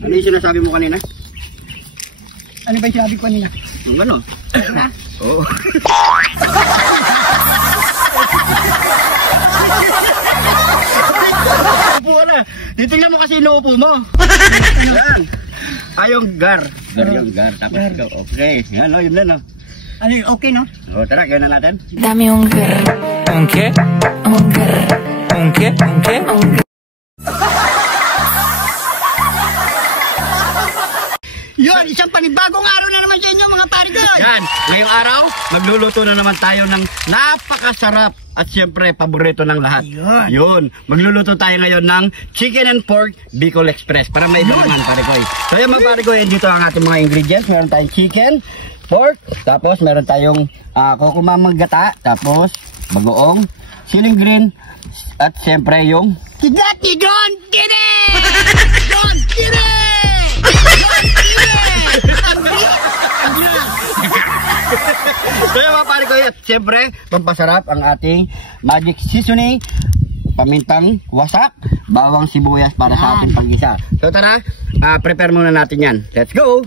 Ano yung sinasabi mo kanina? Ano ba yung sinabi ko kanina? Ano? Oo. Upo ka na. Titingnan mo kasi inuupo mo. Yan. Ayong gar. Gar yung gar. Tapos ito. Okay. Yan o, yun lang o. Ano yung okay, no? O, tara, gawin na natin. Dame un qué. Un qué? Un qué? Un qué? Un qué? Un qué? Yun, isang panibagong araw na naman sa inyo mga pare ko. Yan. Ngayong araw, magluluto na naman tayo ng napakasarap at siyempre, paborito ng lahat. Yun. Magluluto tayo ngayon ng chicken and pork Bicol Express para may iba naman, pare ko. So, yan mga pare ko, dito ang ating mga ingredients. Meron tayong chicken, pork, tapos meron tayong kukumamang gata, tapos bagoong, siling green, at siyempre yung Kidati Don Kire! Don Kire! So yung mga pare ko, at siyempre, pampasarap ang ating magic seasoning, pamintang wasak, bawang sibuyas para sa ating panggisa. So tara, prepare muna natin yan. Let's go!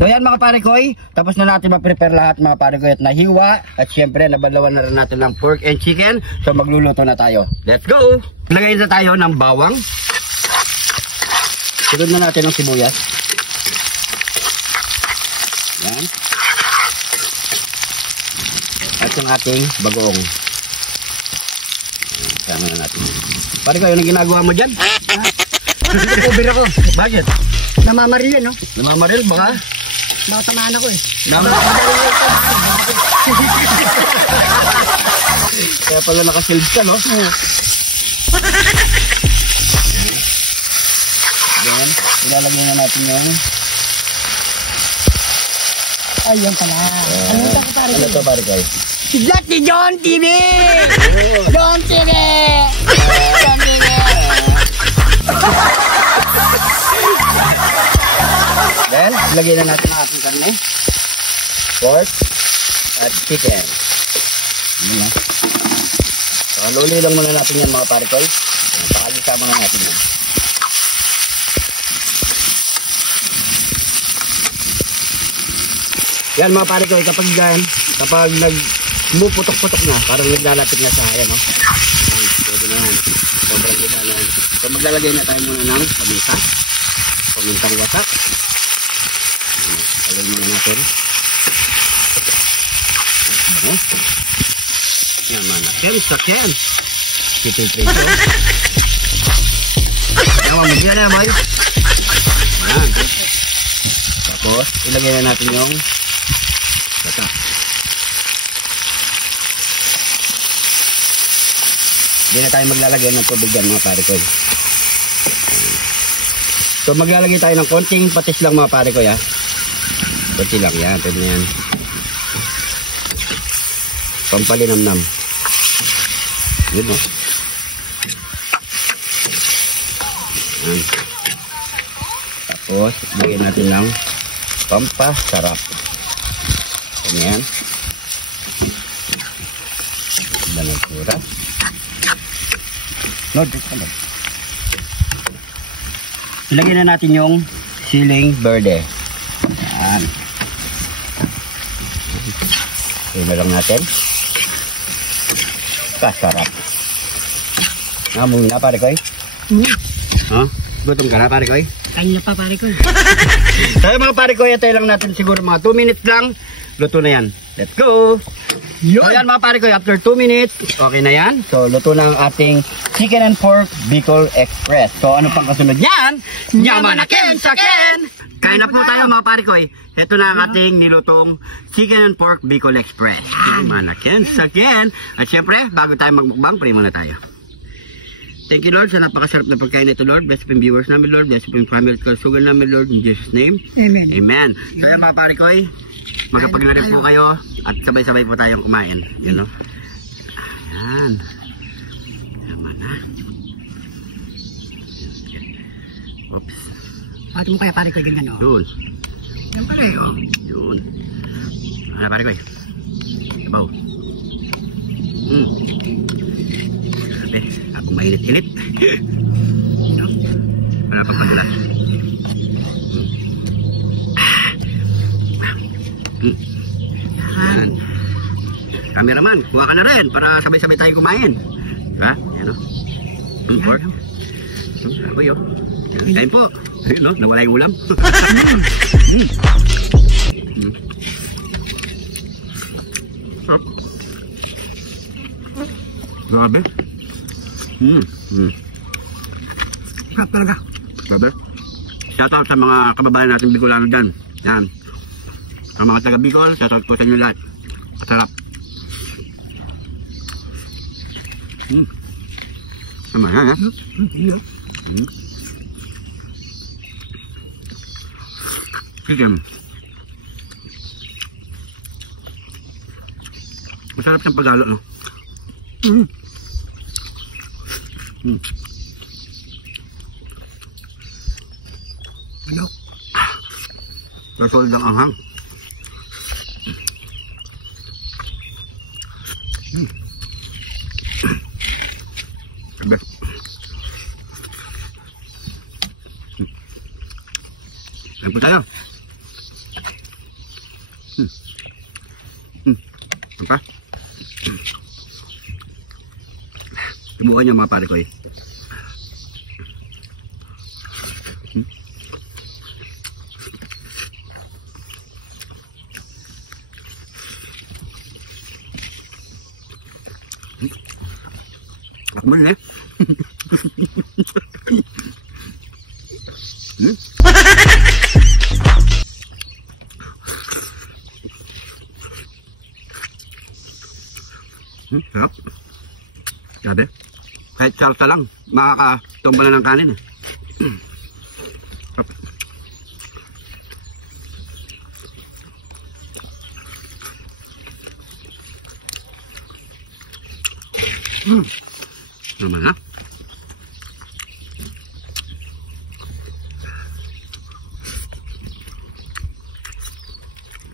So yan mga pare ko, tapos na natin ma-prepare lahat mga pare ko at nahiwa. At syempre nabalawan na rin natin ng pork and chicken. So magluluto na tayo. Let's go! Lagay na tayo ng bawang. Sunod na natin ng sibuyas. Yan. At yung ating bagoong. Sama na natin. Pare ko, yung ginagawa mo dyan? Cover ako. Bakit? Namamaril, no? Namamaril baka? Baka tamaan ako eh. Kaya pala nakasilb ka, no? Yan. Ilalagay na natin yung Ayun pala. Ano ito ko pare ko? ano to pare ko? Siglat ni John TV! John TV! John TV! Then, ilagay na natin ang ating karne. Pork at chicken. Muna. Pakaluli lang muna natin yan mga pare ko. Pakalisa muna natin yan. Yan mga pare ko, kapag nagmuputok-putok na, parang naglalapit na sa ayan, no? Yan, pwede na yan. Sobrang kita na yan. So maglalagay na tayo muna ng pamintang wasak. Alay muna natin. Yan mga sakyan. Kitipin ito. Yan, mamagyan na boy. Yan. Tapos, ilagay na natin yung bata. Hindi na tayo maglalagay ng tubig dyan mga pare ko. So maglalagay tayo ng konting patis lang mga pare ko ya. Konti lang yan, pwede na yan. Pampalinamnam. Yun o. Yan. Tapos lagyan natin ng pampasarap. Yan. Danagura. Lord, ilagay na natin yung siling verde. Yan. Ilagay lang natin. Kasarap. Namun na pare ko eh. Ha? Gutom ka na pare ko eh? Kain na pa pare ko. Tayo mga pare ko, yatay lang natin siguro mga 2 minutes lang. Luto na yan. Let's go! So yan mga pare ko, after 2 minutes, okay na yan. So luto na ang ating chicken and pork Bicol Express. So ano pang kasunod yan? Yamanaken Saken! Kain na po tayo mga pare ko. Ito na ang ating nilutong chicken and pork Bicol Express. Yamanaken Saken! At syempre, bago tayo magmukbang, pray muna tayo. Thank you Lord sa napakasarap na pagkain nito Lord. Bless po yung viewers namin Lord. Bless po yung family at kasugal namin Lord. In Jesus name. Amen. Amen. So yan mga pare ko, makapag-narip po kayo at sabay-sabay po tayong kumain. You know? Ayan. Tama na. Oops. Bakit mo kaya pare ko ganyan no? Yun. Yan pare. Yun. Ano pare ko sabaw. Grabe, ako mainit-init. Wala pa pala. Yan. Cameraman, kuha ka na rin para sabay-sabay tayo kumain. Ha? Yan o. Pork. Apoy o. Kain po. Ayun o, nawala yung ulam. Grabe. Sarap talaga. Grabe. Shoutout sa mga kababayan natin Bicolano dyan. Yan. Ang mga taga Bicol, shoutout po sa inyo lahat. Masarap. Tama yan, ha? Chicken. Masarap siyang paghalo, no? Ano? Rasolid ang anghang. Sabi. Ayan po tayo. Apa? Subukan niyo mga pare ko eh. Akman eh. Sarap. Sabi. Kahit salsa lang, makakatumba na ng kanin. Sarap. Naman ha?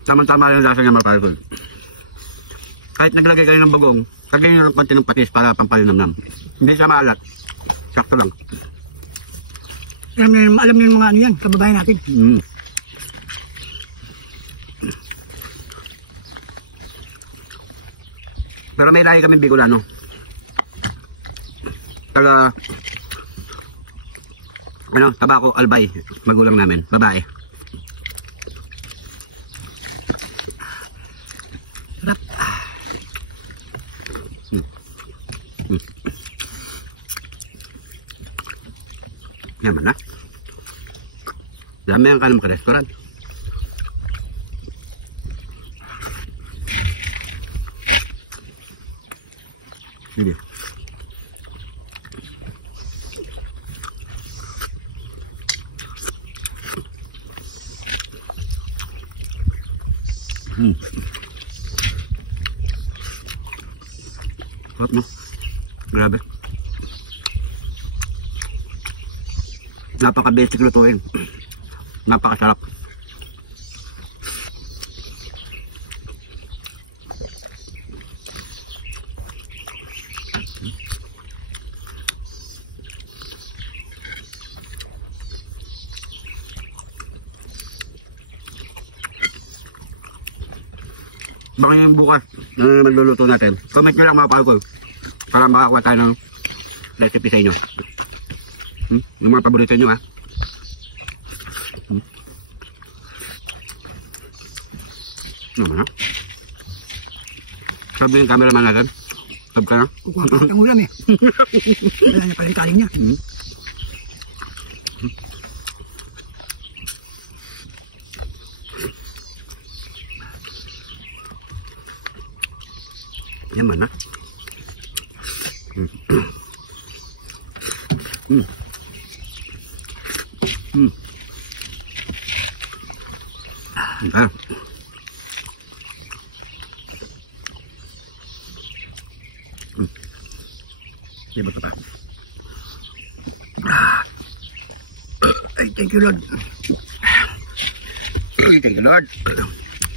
Tama-tama yung lasa niya mga pare ko. Kahit naglagay kayo ng bagong, kagay nyo ng konti ng patis para pampalinamnam. Hindi siya maalat. Sakto lang. Alam niyo yung mga ano yan, kababayan natin. Pero may lahi kami Bicolano. Taga Tabako Albay, magulang namin, babae. Sarap. Yaman na. Dami ang kalam ka restaurant. Sige. Sarap mo. Grabe. Napaka-basic lutuin. Napakasarap. Baka yung bukas na magluluto natin. Comment nyo lang mga pao ko para makakuha tayo ng recipe sa inyo. Yung mga paborito nyo ha. Naman ha. Sabi yung cameraman natin. Sab ka na. Kukuha pa ang ulam eh. Wala na pala yung kaling niya. Yaman na. Ah. Diba ito pa? Ay, thank you Lord. Thank you Lord.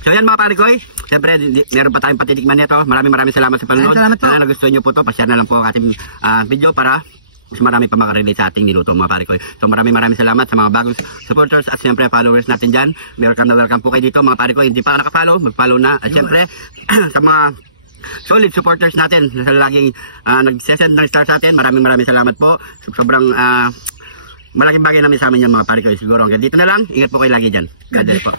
So yan mga pare ko Siyempre, meron pa tayong patitikman nito. Maraming salamat sa panonood. Salamat po. Sana nagustuhan nyo po to. Pa-share na lang po ang ating video para mas marami pa makarelate sa ating niluto mga pare ko. So maraming salamat sa mga bagong supporters at siyempre followers natin dyan. Welcome po kayo dito mga pare ko. Hindi pa nakafollow, mag-follow na. At siyempre sa mga solid supporters natin na laging nagsesend ng star sa atin, maraming salamat po. Sobrang malaking bagay namin sa amin yan mga pare ko. Siguro hanggang dito na lang. Ingat po kayo lagi dyan. God bless po.